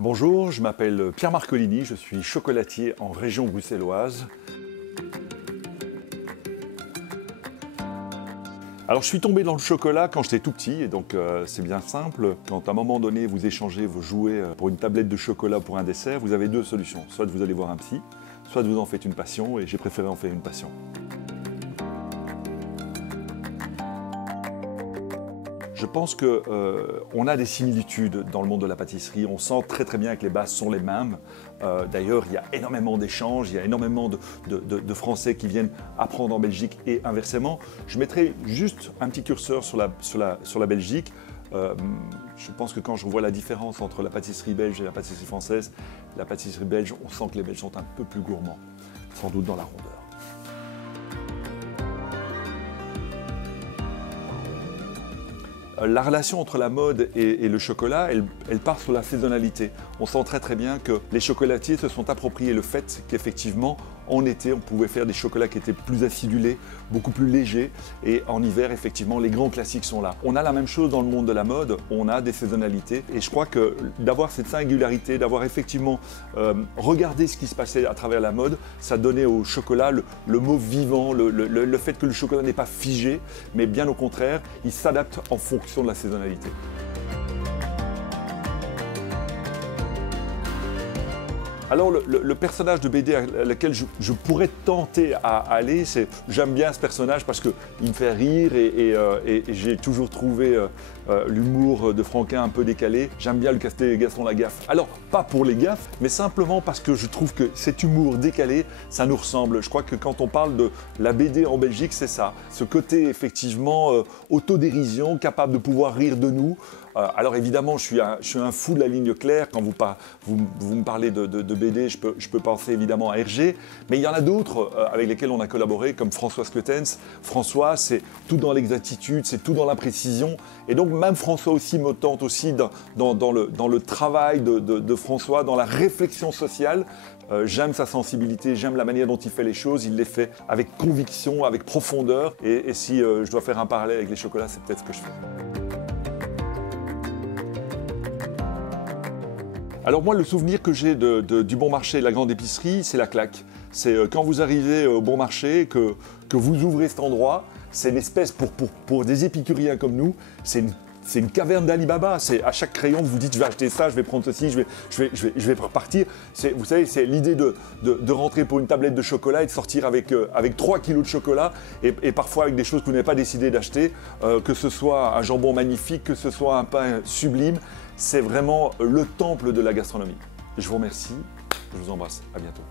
Bonjour, je m'appelle Pierre Marcolini, je suis chocolatier en région bruxelloise. Alors je suis tombé dans le chocolat quand j'étais tout petit et donc c'est bien simple. Quand à un moment donné vous échangez vos jouets pour une tablette de chocolat pour un dessert, vous avez deux solutions. Soit vous allez voir un psy, soit vous en faites une passion et j'ai préféré en faire une passion. Je pense qu'on a des similitudes dans le monde de la pâtisserie. On sent très bien que les bases sont les mêmes. D'ailleurs, il y a énormément d'échanges, il y a énormément de Français qui viennent apprendre en Belgique et inversement. Je mettrai juste un petit curseur sur la Belgique. Je pense que quand je vois la différence entre la pâtisserie belge et la pâtisserie française, la pâtisserie belge, on sent que les Belges sont un peu plus gourmands, sans doute dans la rondeur. La relation entre la mode et le chocolat, elle part sur la saisonnalité. On sent très bien que les chocolatiers se sont appropriés le fait qu'effectivement, en été, on pouvait faire des chocolats qui étaient plus acidulés, beaucoup plus légers. Et en hiver, effectivement, les grands classiques sont là. On a la même chose dans le monde de la mode, on a des saisonnalités. Et je crois que d'avoir cette singularité, d'avoir effectivement regardé ce qui se passait à travers la mode, ça donnait au chocolat le mot vivant, le fait que le chocolat n'est pas figé, mais bien au contraire, il s'adapte en fonction de la saisonnalité. Alors le personnage de BD à lequel je pourrais tenter à aller, j'aime bien ce personnage parce qu'il me fait rire et j'ai toujours trouvé l'humour de Franquin un peu décalé. J'aime bien le casting Gaston Lagaffe. Alors pas pour les gaffes, mais simplement parce que je trouve que cet humour décalé, ça nous ressemble. Je crois que quand on parle de la BD en Belgique, c'est ça. Ce côté effectivement autodérision, capable de pouvoir rire de nous. Alors évidemment, je suis un fou de la ligne claire. Quand vous me parlez de BD, je peux penser évidemment à Hergé, mais il y en a d'autres avec lesquels on a collaboré, comme François Sclutens. François, c'est tout dans l'exactitude, c'est tout dans la précision. Et donc même François aussi me tente aussi dans le travail de François, dans la réflexion sociale. J'aime sa sensibilité, j'aime la manière dont il fait les choses. Il les fait avec conviction, avec profondeur. Et si je dois faire un parallèle avec les chocolats, c'est peut-être ce que je fais. Alors moi, le souvenir que j'ai du bon marché et de la grande épicerie, c'est la claque. C'est quand vous arrivez au bon marché, que vous ouvrez cet endroit, c'est une espèce, pour des épicuriens comme nous, c'est une caverne d'Ali Baba. C'est à chaque crayon, vous dites, je vais acheter ça, je vais prendre ceci, je vais repartir. Vous savez, c'est l'idée de rentrer pour une tablette de chocolat et de sortir avec 3 kilos de chocolat et parfois avec des choses que vous n'avez pas décidé d'acheter, que ce soit un jambon magnifique, que ce soit un pain sublime. C'est vraiment le temple de la gastronomie. Je vous remercie, je vous embrasse, à bientôt.